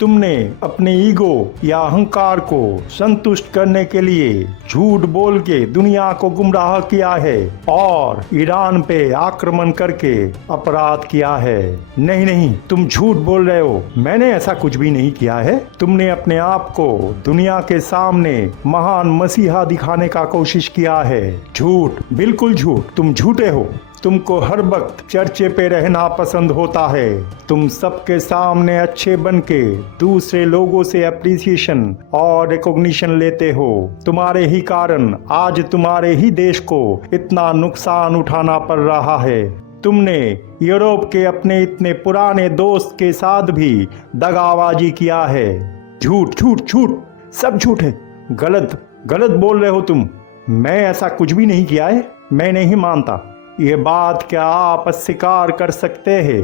तुमने अपने ईगो या अहंकार को संतुष्ट करने के लिए झूठ बोल के दुनिया को गुमराह किया है और ईरान पे आक्रमण करके अपराध किया है। नहीं नहीं, तुम झूठ बोल रहे हो। मैंने ऐसा कुछ भी नहीं किया है। तुमने अपने आप को दुनिया के सामने महान मसीहा दिखाने का कोशिश किया है। झूठ, बिल्कुल झूठ। तुम झूठे हो। तुमको हर वक्त चर्चे पे रहना पसंद होता है। तुम सबके सामने अच्छे बन के दूसरे लोगों से अप्रिसिएशन और रिकॉग्निशन लेते हो। तुम्हारे ही कारण आज तुम्हारे ही देश को इतना नुकसान उठाना पड़ रहा है। तुमने यूरोप के अपने इतने पुराने दोस्त के साथ भी दगाबाजी किया है। झूठ झूठ झूठ, सब झूठ है। गलत गलत बोल रहे हो तुम। मैं ऐसा कुछ भी नहीं किया है। मैं नहीं मानता। ये बात क्या आप अस्वीकार कर सकते हैं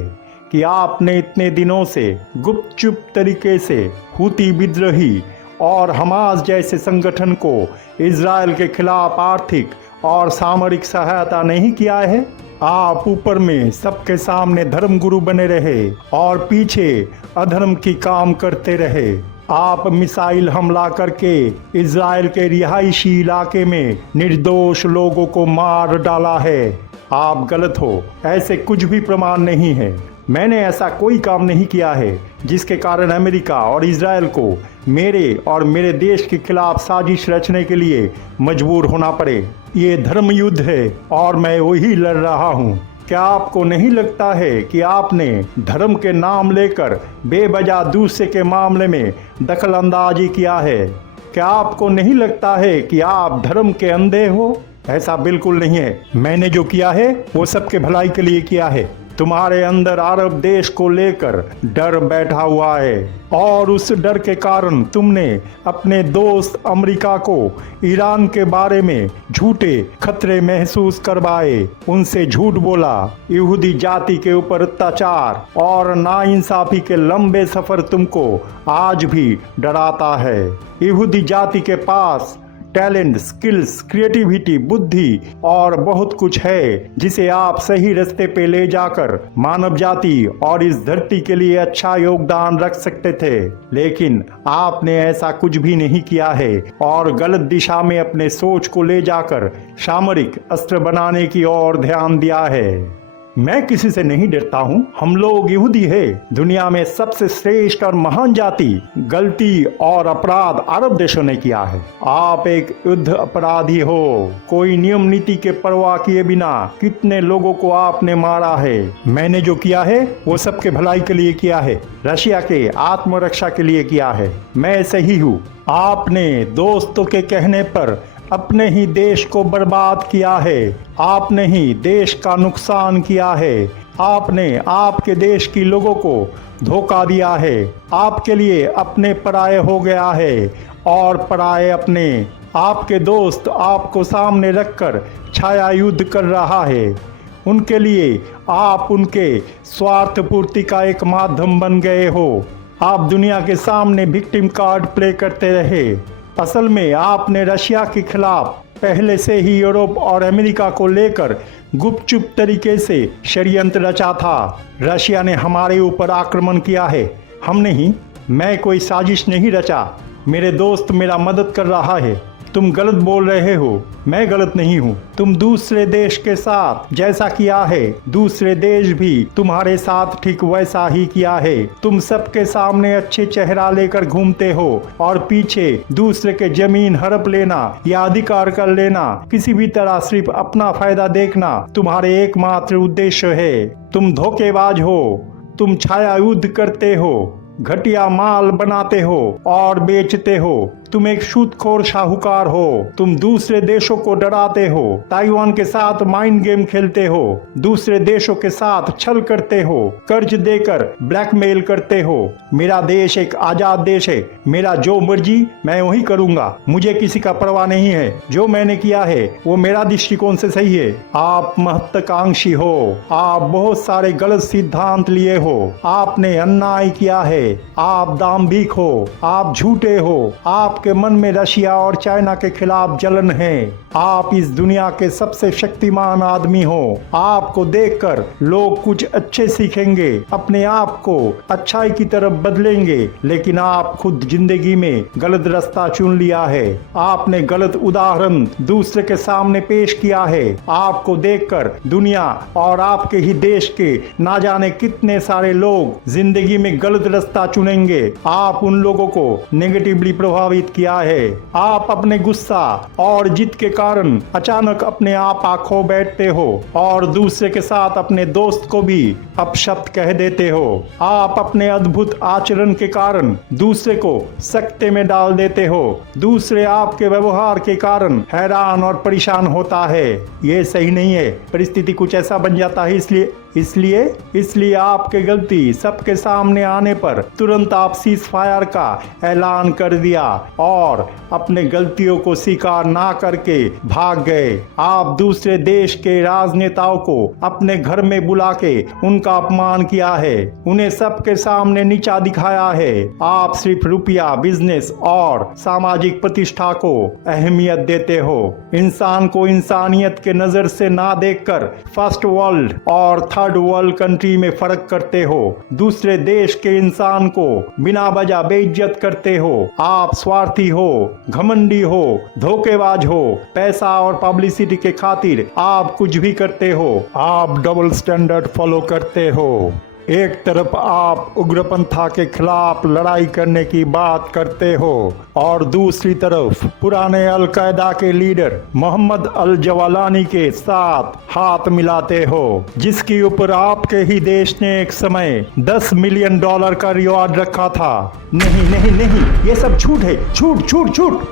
कि आपने इतने दिनों से गुपचुप तरीके से हूती विद्रोही और हमास जैसे संगठन को इजराइल के खिलाफ आर्थिक और सामरिक सहायता नहीं किया है? आप ऊपर में सबके सामने धर्मगुरु बने रहे और पीछे अधर्म की काम करते रहे। आप मिसाइल हमला करके इजराइल के रिहायशी इलाके में निर्दोष लोगों को मार डाला है। आप गलत हो। ऐसे कुछ भी प्रमाण नहीं है। मैंने ऐसा कोई काम नहीं किया है जिसके कारण अमेरिका और इजराइल को मेरे और मेरे देश के खिलाफ साजिश रचने के लिए मजबूर होना पड़े। ये धर्म युद्ध है और मैं वही लड़ रहा हूँ। क्या आपको नहीं लगता है कि आपने धर्म के नाम लेकर बेवजह दूसरे के मामले में दखल अंदाजी किया है? क्या आपको नहीं लगता है कि आप धर्म के अंधे हो? ऐसा बिल्कुल नहीं है। मैंने जो किया है वो सबके भलाई के लिए किया है। तुम्हारे अंदर अरब देश को लेकर डर बैठा हुआ है और उस डर के कारण तुमने अपने दोस्त अमेरिका को ईरान के बारे में झूठे खतरे महसूस करवाए, उनसे झूठ बोला। यहूदी जाति के ऊपर अत्याचार और नाइंसाफी के लंबे सफर तुमको आज भी डराता है। यहूदी जाति के पास टैलेंट, स्किल्स, क्रिएटिविटी, बुद्धि और बहुत कुछ है जिसे आप सही रास्ते पे ले जाकर मानव जाति और इस धरती के लिए अच्छा योगदान रख सकते थे, लेकिन आपने ऐसा कुछ भी नहीं किया है और गलत दिशा में अपने सोच को ले जाकर सामरिक अस्त्र बनाने की ओर ध्यान दिया है। मैं किसी से नहीं डरता हूँ। हम लोग यहूदी है। दुनिया में सबसे श्रेष्ठ और महान जाति। गलती और अपराध अरब देशों ने किया है। आप एक युद्ध अपराधी हो। कोई नियम नीति के परवाह किए बिना कितने लोगों को आपने मारा है। मैंने जो किया है वो सबके भलाई के लिए किया है, रशिया के आत्मरक्षा के लिए किया है। मैं सही हूँ। आपने दोस्तों के कहने पर अपने ही देश को बर्बाद किया है। आपने ही देश का नुकसान किया है। आपने आपके देश की लोगों को धोखा दिया है। आपके लिए अपने पराये हो गया है और पराये अपने। आपके दोस्त आपको सामने रखकर छाया युद्ध कर रहा है। उनके लिए आप उनके स्वार्थ पूर्ति का एक माध्यम बन गए हो। आप दुनिया के सामने विक्टिम कार्ड प्ले करते रहे। असल में आपने रशिया के खिलाफ पहले से ही यूरोप और अमेरिका को लेकर गुपचुप तरीके से षड्यंत्र रचा था। रशिया ने हमारे ऊपर आक्रमण किया है, हम नहीं। मैं कोई साजिश नहीं रचा। मेरे दोस्त मेरा मदद कर रहा है। तुम गलत बोल रहे हो। मैं गलत नहीं हूँ। तुम दूसरे देश के साथ जैसा किया है, दूसरे देश भी तुम्हारे साथ ठीक वैसा ही किया है। तुम सबके सामने अच्छे चेहरा लेकर घूमते हो और पीछे दूसरे के जमीन हड़प लेना या अधिकार कर लेना, किसी भी तरह सिर्फ अपना फायदा देखना तुम्हारे एकमात्र उद्देश्य है। तुम धोखेबाज हो। तुम छाया युद्ध करते हो, घटिया माल बनाते हो और बेचते हो। तुम एक सूदखोर साहूकार हो। तुम दूसरे देशों को डराते हो, ताइवान के साथ माइंड गेम खेलते हो, दूसरे देशों के साथ छल करते हो, कर्ज देकर ब्लैकमेल करते हो। मेरा देश एक आजाद देश है। मेरा जो मर्जी मैं वही करूंगा। मुझे किसी का परवाह नहीं है। जो मैंने किया है वो मेरा दृष्टिकोण से सही है। आप महत्वाकांक्षी हो। आप बहुत सारे गलत सिद्धांत लिए हो। आपने अन्याय किया है। आप दाम्भिक हो। आप झूठे हो। आप आपके मन में रशिया और चाइना के खिलाफ जलन है। आप इस दुनिया के सबसे शक्तिमान आदमी हो। आपको देखकर लोग कुछ अच्छे सीखेंगे, अपने आप को अच्छाई की तरफ बदलेंगे, लेकिन आप खुद जिंदगी में गलत रास्ता चुन लिया है। आपने गलत उदाहरण दूसरे के सामने पेश किया है। आपको देखकर दुनिया और आपके ही देश के ना जाने कितने सारे लोग जिंदगी में गलत रास्ता चुनेंगे। आप उन लोगों को नेगेटिवली प्रभावित किया है। आप अपने गुस्सा और जिद के कारण अचानक अपने आप खो बैठते हो और दूसरे के साथ अपने दोस्त को भी अपशब्द कह देते हो। आप अपने अद्भुत आचरण के कारण दूसरे को सकते में डाल देते हो। दूसरे आपके व्यवहार के कारण हैरान और परेशान होता है। ये सही नहीं है। परिस्थिति कुछ ऐसा बन जाता है, इसलिए आपके गलती सबके सामने आने पर तुरंत आप सीज फायर का ऐलान कर दिया और अपने गलतियों को स्वीकार ना करके भाग गए। आप दूसरे देश के राजनेताओं को अपने घर में बुला के उनका अपमान किया है, उन्हें सबके सामने नीचा दिखाया है। आप सिर्फ रुपया, बिजनेस और सामाजिक प्रतिष्ठा को अहमियत देते हो। इंसान को इंसानियत के नजर से ना देखकर फर्स्ट वर्ल्ड और थर्ड वर्ल्ड कंट्री में फर्क करते हो। दूसरे देश के इंसान को बिना वजह बेइज्जत करते हो। आप स्वार्थी हो, घमंडी हो, धोखेबाज हो। पैसा और पब्लिसिटी के खातिर आप कुछ भी करते हो। आप डबल स्टैंडर्ड फॉलो करते हो। एक तरफ आप उग्रपंथा के खिलाफ लड़ाई करने की बात करते हो और दूसरी तरफ पुराने अल कायदा के लीडर मोहम्मद अल जवालानी के साथ हाथ मिलाते हो, जिसके ऊपर आपके ही देश ने एक समय $10 मिलियन का रिवॉर्ड रखा था। नहीं, ये सब झूठ है, झूठ।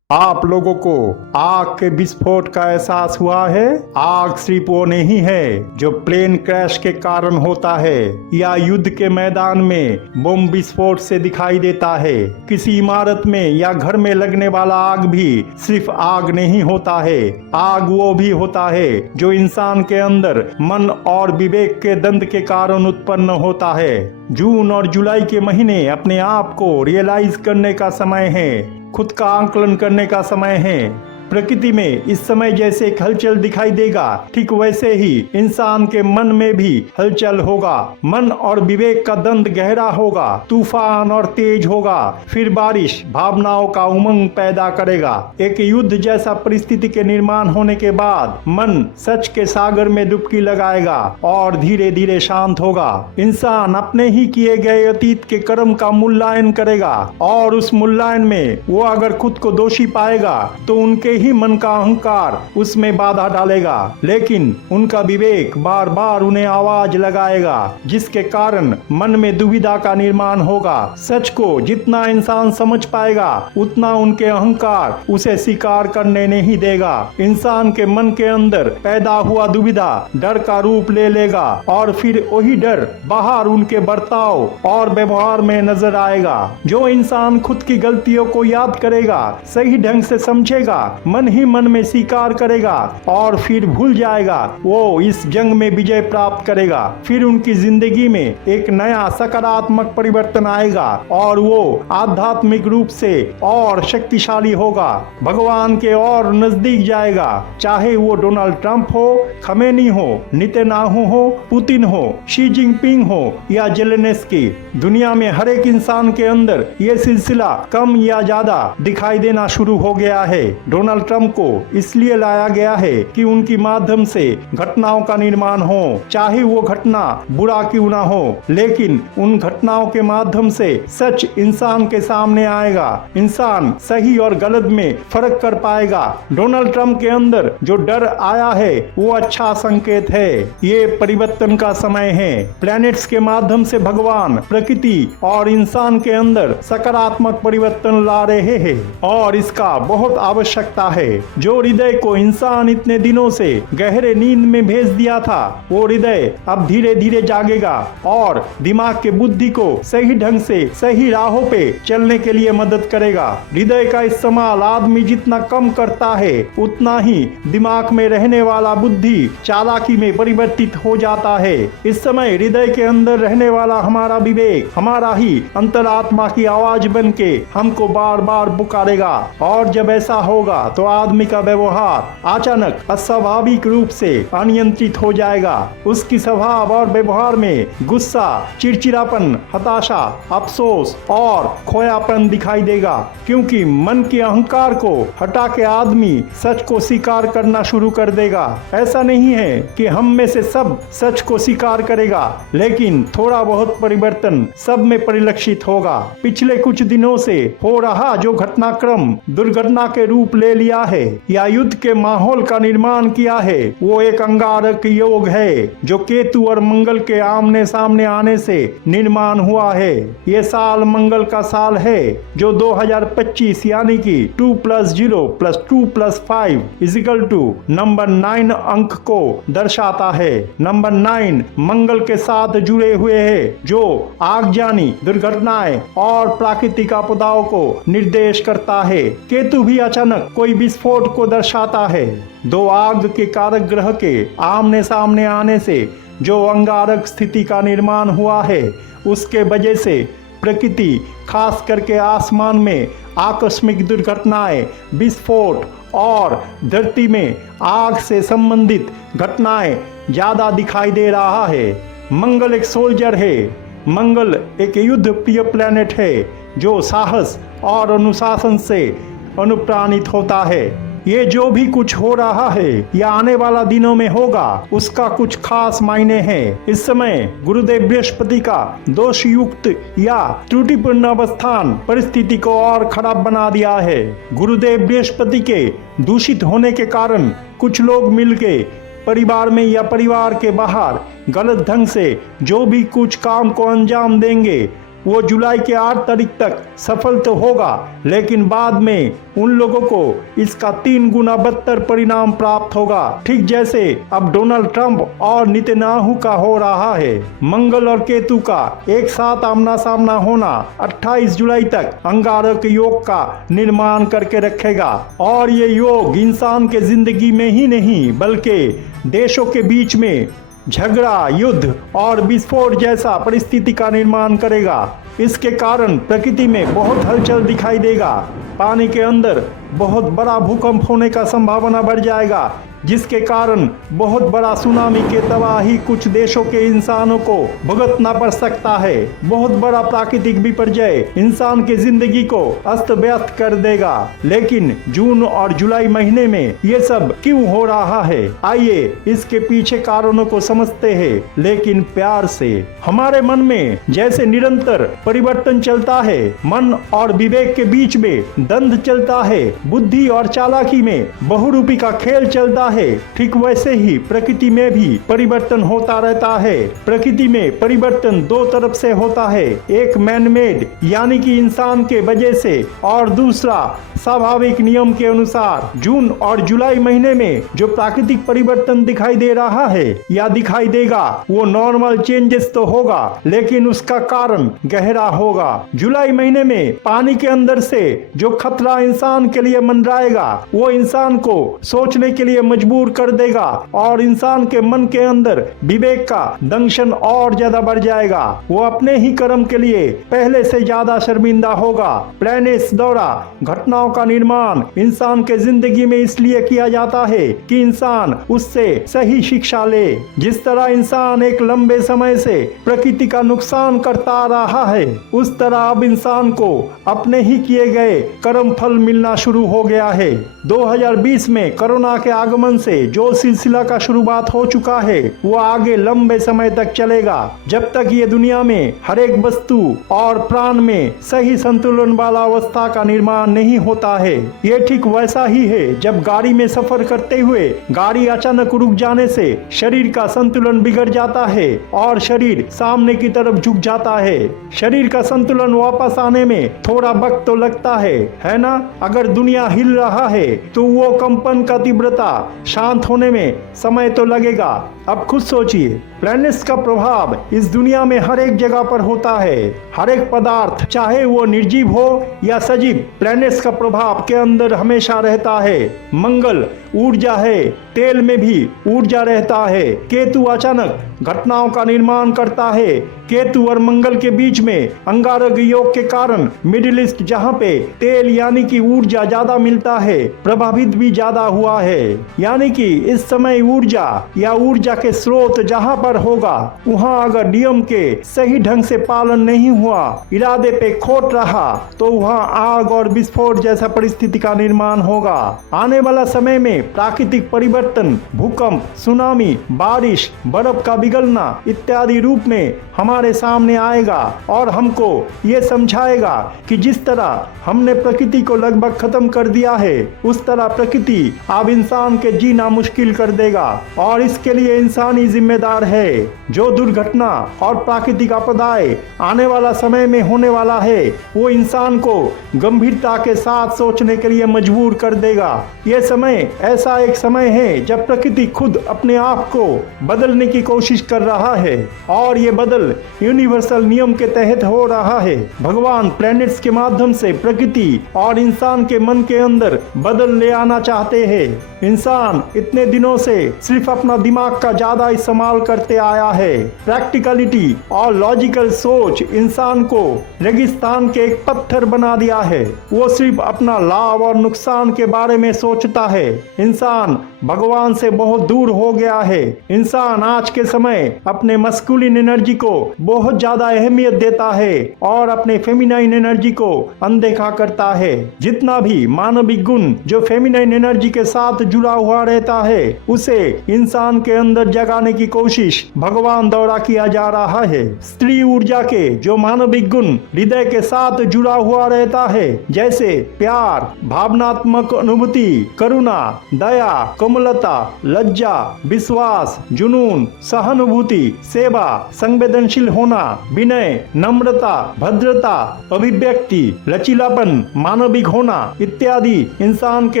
आप लोगों को आग के विस्फोट का एहसास हुआ है? आग सिर्फ वो नहीं है जो प्लेन क्रैश के कारण होता है या युद्ध के मैदान में बम विस्फोट से दिखाई देता है। किसी इमारत में या घर में लगने वाला आग भी सिर्फ आग नहीं होता है। आग वो भी होता है जो इंसान के अंदर मन और विवेक के द्वंद्व के कारण उत्पन्न होता है। जून और जुलाई के महीने अपने आप को रियलाइज करने का समय है, खुद का आंकलन करने का समय है। प्रकृति में इस समय जैसे एक हलचल दिखाई देगा, ठीक वैसे ही इंसान के मन में भी हलचल होगा। मन और विवेक का द्वंद्व गहरा होगा, तूफान और तेज होगा, फिर बारिश भावनाओं का उमंग पैदा करेगा। एक युद्ध जैसा परिस्थिति के निर्माण होने के बाद मन सच के सागर में डुबकी लगाएगा और धीरे धीरे शांत होगा। इंसान अपने ही किए गए अतीत के कर्म का मूल्यांकन करेगा और उस मूल्यांकन में वो अगर खुद को दोषी पाएगा तो उनके ही मन का अहंकार उसमें बाधा डालेगा, लेकिन उनका विवेक बार बार उन्हें आवाज लगाएगा, जिसके कारण मन में दुविधा का निर्माण होगा। सच को जितना इंसान समझ पाएगा उतना उनके अहंकार उसे स्वीकार करने नहीं देगा। इंसान के मन के अंदर पैदा हुआ दुविधा डर का रूप ले लेगा और फिर वही डर बाहर उनके बर्ताव और व्यवहार में नजर आएगा। जो इंसान खुद की गलतियों को याद करेगा, सही ढंग से समझेगा, मन ही मन में स्वीकार करेगा और फिर भूल जाएगा, वो इस जंग में विजय प्राप्त करेगा। फिर उनकी जिंदगी में एक नया सकारात्मक परिवर्तन आएगा और वो आध्यात्मिक रूप से और शक्तिशाली होगा, भगवान के और नजदीक जाएगा। चाहे वो डोनाल्ड ट्रंप हो, खमेनी हो, नेतन्याहू हो, पुतिन हो, शी जिनपिंग हो या जेलेंस्की, दुनिया में हर एक इंसान के अंदर ये सिलसिला कम या ज्यादा दिखाई देना शुरू हो गया है। डोनाल्ड ट्रंप को इसलिए लाया गया है कि उनकी माध्यम से घटनाओं का निर्माण हो, चाहे वो घटना बुरा क्यों ना हो, लेकिन उन घटनाओं के माध्यम से सच इंसान के सामने आएगा। इंसान सही और गलत में फर्क कर पाएगा। डोनाल्ड ट्रंप के अंदर जो डर आया है वो अच्छा संकेत है। ये परिवर्तन का समय है। प्लैनेट्स के माध्यम से भगवान प्रकृति और इंसान के अंदर सकारात्मक परिवर्तन ला रहे हैं और इसका बहुत आवश्यकता देता है। जो हृदय को इंसान इतने दिनों से गहरे नींद में भेज दिया था, वो हृदय अब धीरे धीरे जागेगा और दिमाग के बुद्धि को सही ढंग से सही राहों पे चलने के लिए मदद करेगा। हृदय का इस्तेमाल आदमी जितना कम करता है, उतना ही दिमाग में रहने वाला बुद्धि चालाकी में परिवर्तित हो जाता है। इस समय हृदय के अंदर रहने वाला हमारा विवेक हमारा ही अंतरात्मा की आवाज बन के हमको बार बार पुकारेगा, और जब ऐसा होगा तो आदमी का व्यवहार अचानक अस्वाभाविक रूप से अनियंत्रित हो जाएगा। उसकी स्वभाव और व्यवहार में गुस्सा, चिड़चिड़ापन, हताशा, अफसोस और खोयापन दिखाई देगा, क्योंकि मन के अहंकार को हटा के आदमी सच को स्वीकार करना शुरू कर देगा। ऐसा नहीं है कि हम में से सब सच को स्वीकार करेगा, लेकिन थोड़ा बहुत परिवर्तन सब में परिलक्षित होगा। पिछले कुछ दिनों से हो रहा जो घटनाक्रम दुर्घटना के रूप ले लिया है या युद्ध के माहौल का निर्माण किया है, वो एक अंगारक योग है जो केतु और मंगल के आमने सामने आने से निर्माण हुआ है। ये साल मंगल का साल है जो 2025 यानी कि 2+0+2+5 नंबर 9 अंक को दर्शाता है। नंबर 9 मंगल के साथ जुड़े हुए है, जो आगजनी, दुर्घटनाएं और प्राकृतिक आपदाओं को निर्देश करता है। केतु भी अचानक कोई विस्फोट को दर्शाता है। दो आग के कारक ग्रह के आमने सामने आने से जो अंगारक स्थिति का निर्माण हुआ है, उसके वजह से प्रकृति, खास करके आसमान में आकस्मिक दुर्घटनाएं, विस्फोट और धरती में आग से संबंधित घटनाएं ज्यादा दिखाई दे रहा है। मंगल एक सोल्जर है। मंगल एक युद्ध प्रिय प्लेनेट है जो साहस और अनुशासन से अनुप्राणित होता है। ये जो भी कुछ हो रहा है या आने वाला दिनों में होगा, उसका कुछ खास मायने हैं। इस समय गुरुदेव बृहस्पति का दोष युक्त या त्रुटिपूर्ण अवस्थान परिस्थिति को और खराब बना दिया है। गुरुदेव बृहस्पति के दूषित होने के कारण कुछ लोग मिलके परिवार में या परिवार के बाहर गलत ढंग से जो भी कुछ काम को अंजाम देंगे, वो जुलाई के 8 तारीख तक सफल तो होगा, लेकिन बाद में उन लोगों को इसका 3 गुना बदतर परिणाम प्राप्त होगा, ठीक जैसे अब डोनाल्ड ट्रंप और नेतन्याहू का हो रहा है। मंगल और केतु का एक साथ आमना सामना होना 28 जुलाई तक अंगारक योग का निर्माण करके रखेगा, और ये योग इंसान के जिंदगी में ही नहीं बल्कि देशों के बीच में झगड़ा, युद्ध और विस्फोट जैसा परिस्थिति का निर्माण करेगा। इसके कारण प्रकृति में बहुत हलचल दिखाई देगा। पानी के अंदर बहुत बड़ा भूकंप होने का संभावना बढ़ जाएगा, जिसके कारण बहुत बड़ा सुनामी के तबाही कुछ देशों के इंसानों को भुगतना पड़ सकता है। बहुत बड़ा प्राकृतिक विपर्यय इंसान की जिंदगी को अस्त व्यस्त कर देगा। लेकिन जून और जुलाई महीने में ये सब क्यों हो रहा है? आइए इसके पीछे कारणों को समझते हैं, लेकिन प्यार से। हमारे मन में जैसे निरंतर परिवर्तन चलता है, मन और विवेक के बीच में द्वंद्व चलता है, बुद्धि और चालाकी में बहुरूपी का खेल चलता है, ठीक वैसे ही प्रकृति में भी परिवर्तन होता रहता है। प्रकृति में परिवर्तन दो तरफ से होता है, एक मैन मेड यानी कि इंसान के वजह से, और दूसरा स्वाभाविक नियम के अनुसार। जून और जुलाई महीने में जो प्राकृतिक परिवर्तन दिखाई दे रहा है या दिखाई देगा, वो नॉर्मल चेंजेस तो होगा, लेकिन उसका कारण गहरा होगा। जुलाई महीने में पानी के अंदर से जो खतरा इंसान के लिए मंडराएगा, वो इंसान को सोचने के लिए मजबूर कर देगा, और इंसान के मन के अंदर विवेक का दंशन और ज्यादा बढ़ जाएगा। वो अपने ही कर्म के लिए पहले से ज्यादा शर्मिंदा होगा। प्लैनेट्स द्वारा घटनाओं का निर्माण इंसान के जिंदगी में इसलिए किया जाता है कि इंसान उससे सही शिक्षा ले। जिस तरह इंसान एक लंबे समय से प्रकृति का नुकसान करता रहा है, उस तरह अब इंसान को अपने ही किए गए कर्म फल मिलना शुरू हो गया है। 2020 में कोरोना के आगमन आंदोलन से जो सिलसिला का शुरुआत हो चुका है वो आगे लंबे समय तक चलेगा, जब तक ये दुनिया में हर एक वस्तु और प्राण में सही संतुलन वाला अवस्था का निर्माण नहीं होता है। ये ठीक वैसा ही है जब गाड़ी में सफर करते हुए गाड़ी अचानक रुक जाने से शरीर का संतुलन बिगड़ जाता है और शरीर सामने की तरफ झुक जाता है। शरीर का संतुलन वापस आने में थोड़ा वक्त तो लगता है ना। अगर दुनिया हिल रहा है तो वो कंपन का तीव्रता शांत होने में समय तो लगेगा। अब खुद सोचिए, प्लैनेट्स का प्रभाव इस दुनिया में हर एक जगह पर होता है। हर एक पदार्थ चाहे वो निर्जीव हो या सजीव, प्लैनेट्स का प्रभाव के अंदर हमेशा रहता है। मंगल ऊर्जा है, तेल में भी ऊर्जा रहता है। केतु अचानक घटनाओं का निर्माण करता है। केतु और मंगल के बीच में अंगारक योग के कारण मिडिल ईस्ट, जहाँ पे तेल यानी कि ऊर्जा ज्यादा मिलता है, प्रभावित भी ज्यादा हुआ है। यानी कि इस समय ऊर्जा या ऊर्जा के स्रोत जहाँ पर होगा, वहाँ अगर नियम के सही ढंग से पालन नहीं हुआ, इरादे पे खोट रहा, तो वहाँ आग और विस्फोट जैसा परिस्थिति का निर्माण होगा। आने वाला समय में प्राकृतिक परिवर्तन, भूकंप, सुनामी, बारिश, बर्फ का पिघलना इत्यादि रूप में हमारे सामने आएगा और हमको ये समझाएगा कि जिस तरह हमने प्रकृति को लगभग खत्म कर दिया है, उस तरह प्रकृति अब इंसान के जीना मुश्किल कर देगा और इसके लिए इंसान ही जिम्मेदार है। जो दुर्घटना और प्राकृतिक आपदाएं आने वाला समय में होने वाला है, वो इंसान को गंभीरता के साथ सोचने के लिए मजबूर कर देगा। ये समय ऐसा एक समय है जब प्रकृति खुद अपने आप को बदलने की कोशिश कर रहा है और ये बदल यूनिवर्सल नियम के तहत हो रहा है। भगवान प्लैनेट्स के माध्यम से प्रकृति और इंसान के मन के अंदर बदल ले आना चाहते हैं। इंसान इतने दिनों से सिर्फ अपना दिमाग का ज्यादा इस्तेमाल करते आया है। प्रैक्टिकलिटी और लॉजिकल सोच इंसान को रेगिस्तान के एक पत्थर बना दिया है। वो सिर्फ अपना लाभ और नुकसान के बारे में सोचता है। इंसान भगवान से बहुत दूर हो गया है। इंसान आज के समय अपने मस्कुलिन एनर्जी को बहुत ज्यादा अहमियत देता है और अपने फेमिनाइन एनर्जी को अनदेखा करता है। जितना भी मानविक गुण जो फेमिनाइन एनर्जी के साथ जुड़ा हुआ रहता है, उसे इंसान के अंदर जगाने की कोशिश भगवान द्वारा किया जा रहा है। स्त्री ऊर्जा के जो मानविक गुण हृदय के साथ जुड़ा हुआ रहता है, जैसे प्यार, भावनात्मक अनुभूति, करुणा, दया, कोमलता, लज्जा, विश्वास, जुनून, सहानुभूति, सेवा, संवेदनशील होना, विनय, नम्रता, भद्रता, अभिव्यक्ति, लचीलापन, मानविक होना इत्यादि इंसान के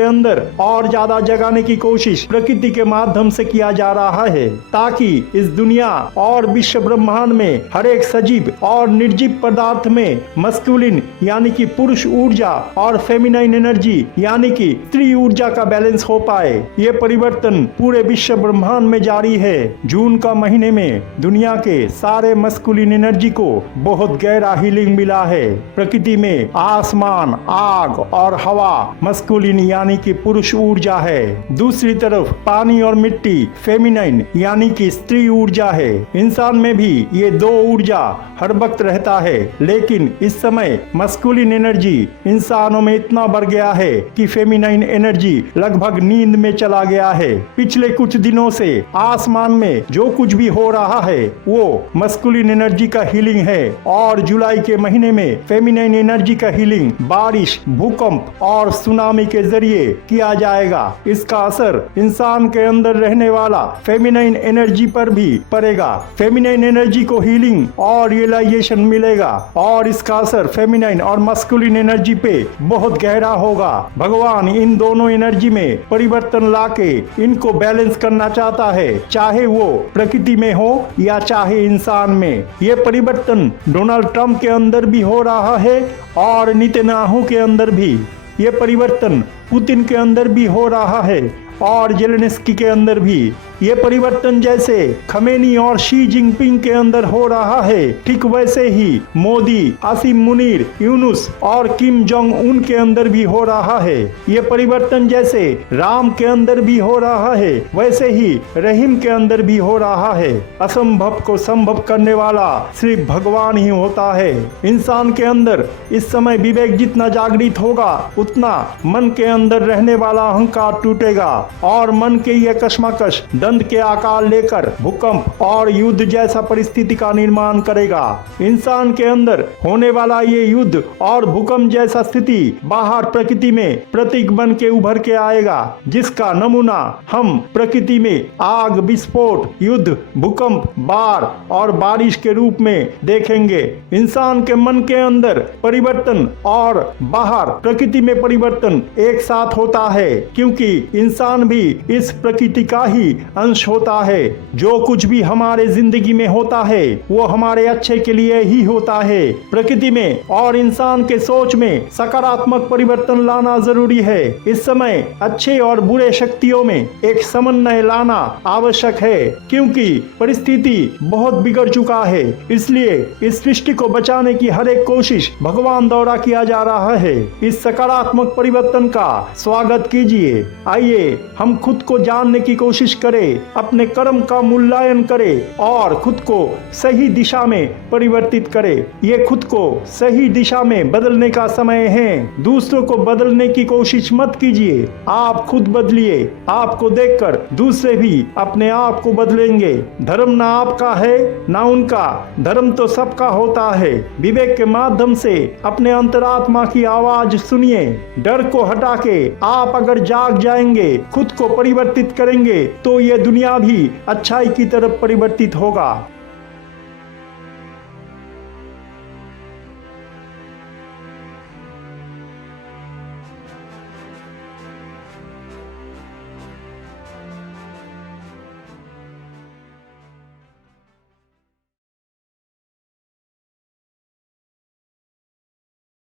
अंदर और ज्यादा जगाने की कोशिश प्रकृति के माध्यम से किया जा रहा है, ताकि इस दुनिया और विश्व ब्रह्मांड में हर एक सजीव और निर्जीव पदार्थ में मस्कुलिन यानी कि पुरुष ऊर्जा और फेमिनाइन एनर्जी यानी कि स्त्री ऊर्जा का बैलेंस हो पाए। ये परिवर्तन पूरे विश्व ब्रह्मांड में जारी है। जून का महीने में दुनिया के सारे मस्कुलिन एनर्जी को बहुत गहरा हीलिंग मिला है। प्रकृति में आसमान, आग और हवा मस्कुलिन यानी कि पुरुष ऊर्जा है। दूसरी तरफ पानी और मिट्टी फेमिनाइन यानी कि स्त्री ऊर्जा है। इंसान में भी ये दो ऊर्जा हर वक्त रहता है, लेकिन इस समय मस्कुलिन एनर्जी इंसानों में इतना बढ़ गया है कि फेमिनाइन एनर्जी लगभग नींद में चला गया है। पिछले कुछ दिनों से आसमान में जो कुछ भी हो रहा है वो मस्कुलिन एनर्जी का हीलिंग है और जुलाई के महीने में फेमिनाइन एनर्जी का हीलिंग बारिश, भूकंप और सुनामी के जरिए किया जाएगा। इसका असर इंसान के अंदर रहने वाला फेमिनाइन एनर्जी पर भी पड़ेगा। फेमिनाइन एनर्जी को हीलिंग और रियलाइजेशन मिलेगा और इसका असर फेमिनाइन और मस्कुलिन एनर्जी पे बहुत गहरा होगा। भगवान इन दोनों एनर्जी में परिवर्तन लाके इनको बैलेंस करना चाहता है, चाहे वो प्रकृति में हो या चाहे इंसान में। ये परिवर्तन डोनाल्ड ट्रंप के अंदर भी हो रहा है और नेतन्याहू के अंदर भी। ये परिवर्तन पुतिन के अंदर भी हो रहा है और जेलेंस्की के अंदर भी। ये परिवर्तन जैसे खमेनी और शी जिनपिंग के अंदर हो रहा है, ठीक वैसे ही मोदी, आसिम मुनीर, यूनुस और किम जोंग उन के अंदर भी हो रहा है। ये परिवर्तन जैसे राम के अंदर भी हो रहा है, वैसे ही रहीम के अंदर भी हो रहा है। असंभव को संभव करने वाला सिर्फ भगवान ही होता है। इंसान के अंदर इस समय विवेक जितना जागृत होगा, उतना मन के अंदर रहने वाला अहंकार टूटेगा और मन के ये कश्मकश दंड के आकार लेकर भूकंप और युद्ध जैसा परिस्थिति का निर्माण करेगा। इंसान के अंदर होने वाला ये युद्ध और भूकंप जैसा स्थिति बाहर प्रकृति में प्रतीक बन के उभर के आएगा, जिसका नमूना हम प्रकृति में आग, विस्फोट, युद्ध, भूकंप, बाढ़ और बारिश के रूप में देखेंगे। इंसान के मन के अंदर परिवर्तन और बाहर प्रकृति में परिवर्तन एक साथ होता है, क्योंकि इंसान भी इस प्रकृति का ही अंश होता है। जो कुछ भी हमारे जिंदगी में होता है वो हमारे अच्छे के लिए ही होता है। प्रकृति में और इंसान के सोच में सकारात्मक परिवर्तन लाना जरूरी है। इस समय अच्छे और बुरे शक्तियों में एक समन्वय लाना आवश्यक है, क्योंकि परिस्थिति बहुत बिगड़ चुका है। इसलिए इस सृष्टि को बचाने की हर एक कोशिश भगवान द्वारा किया जा रहा है। इस सकारात्मक परिवर्तन का स्वागत कीजिए। आइए हम खुद को जानने की कोशिश करें, अपने कर्म का मूल्यांकन करें और खुद को सही दिशा में परिवर्तित करें। ये खुद को सही दिशा में बदलने का समय है। दूसरों को बदलने की कोशिश मत कीजिए, आप खुद बदलिए। आपको देखकर दूसरे भी अपने आप को बदलेंगे। धर्म ना आपका है ना उनका, धर्म तो सबका होता है। विवेक के माध्यम से अपने अंतरात्मा की आवाज सुनिए। डर को हटा के आप अगर जाग जाएंगे, खुद को परिवर्तित करेंगे, तो ये दुनिया भी अच्छाई की तरफ परिवर्तित होगा।